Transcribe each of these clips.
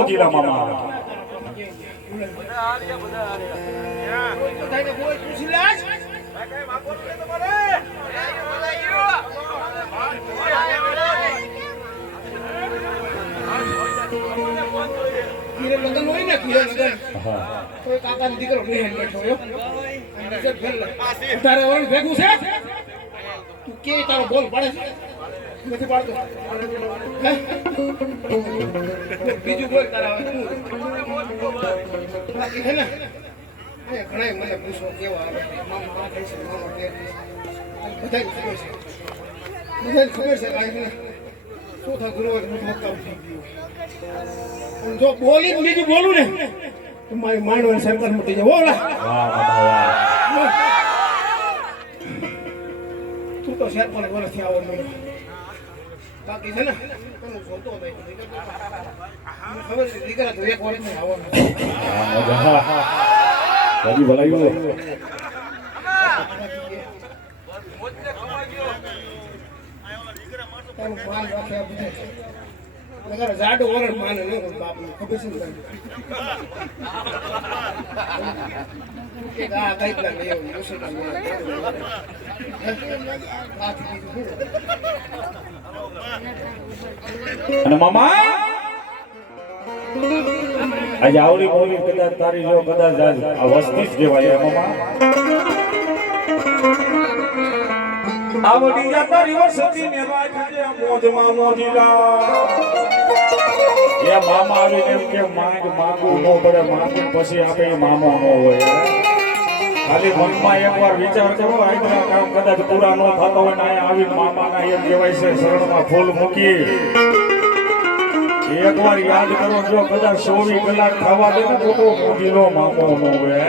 મોજીલા મામા લગન હોય ને લગન તો કાકા દીકરો નહીં બેઠો તારે ઓર ભેગું છે તું કે તારો બોલ પડે નથી પાડતો બીજું બોલ તારા બાકી છે ને ઘણા મને પૂછો કેવા આવે મામા આ છે મામા તે બધાને ખબર છે કાંઈ ને ચોથા ગુરુ મક્કામ થઈ ગયું જો બોલી બીજું બોલું ને તો મારી માંડવાની સરકાર મૂકી જાય ઓલા તું તો 4-5 વર્ષથી આવો નહીં બાકી છે ને તને જોતો નહીં ખબર છે દીકરા તો 1 વર્ષ નહીં આવવાનો બધી ભલાઈ તારું માન રાખે આ બધે નગર જાડો ઓરડ માને ને બાપને ખબર છે કે આ કઈ પ્લાન લઈ આવ્યો મુસલમાન અને મામા આજે આવડી બોલી કદાચ તારી જો કદાચ આ વસ્તી જ કહેવાય મામા આવડી જા તારી વસતી ને રાખજે મોજમાં મોજીલા એ મામા આવીને એમ કે માંગવું ન પડે માંગવું પછી આપે મામો ન હોય ખાલી મનમાં એકવાર વિચાર કરો આટલા કામ કદાચ પૂરા ન થતા હોય ને અહીંયા આવીને મામાના એમ કહેવાય છે શરણમાં ફૂલ મૂકી એકવાર યાદ કરો જો કદાચ 24 કલાક થવા દે ને તો મોજીલો મામો ન હોય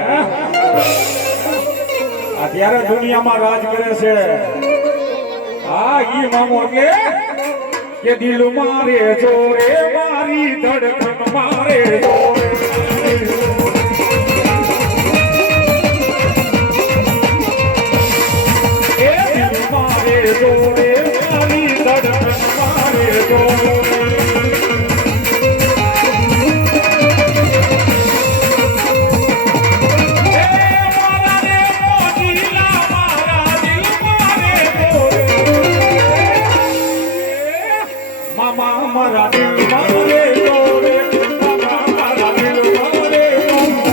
અત્યારે દુનિયામાં રાજ કરે છે આ ઈ મામો એટલે કે દિલ મારે જોરે મારી ધડકન મારે જોરે એ દિલ મારે જોરે મારી ધડકન મારે જોરે મારા દિલ મારે જોરે મારા દિલ મારે જોરે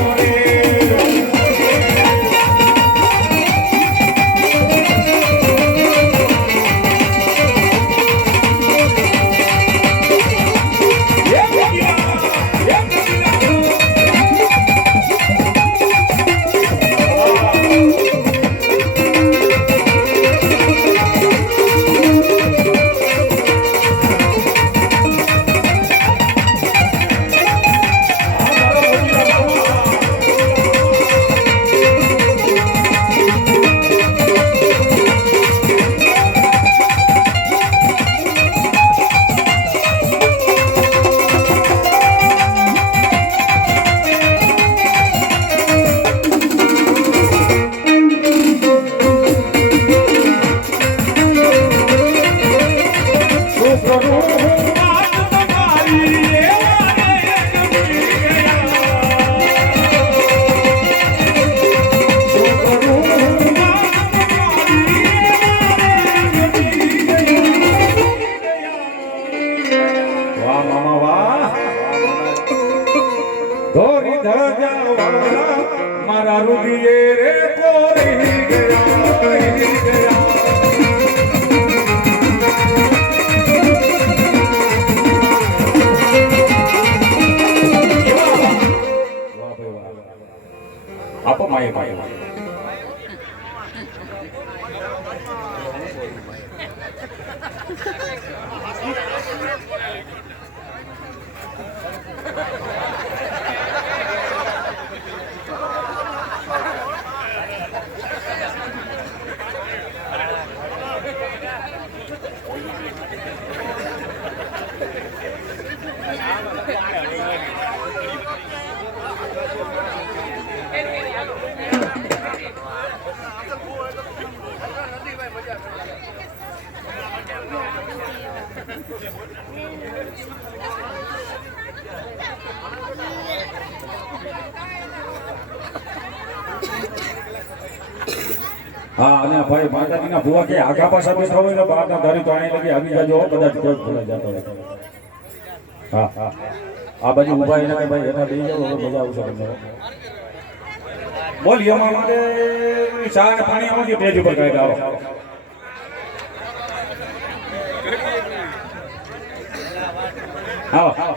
મારા રૂધિયે રે કોરી ગયા આપો માય માય હા અને ભાઈ માતાજીના ભુવા કે આગા પાછા બેઠા હોય ને બહારના ઘરે તો અહીં લગી આવી જાજો કદાચ કોઈ ભૂલા જતો હોય હા હા આ બાજુ ઊભા એને ભાઈ એના બેસી જાવ હવે મજા આવશે તમને બોલ એમાં મારે ચા ને પાણી આમાંથી સ્ટેજ ઉપર કાઢી આવો આવો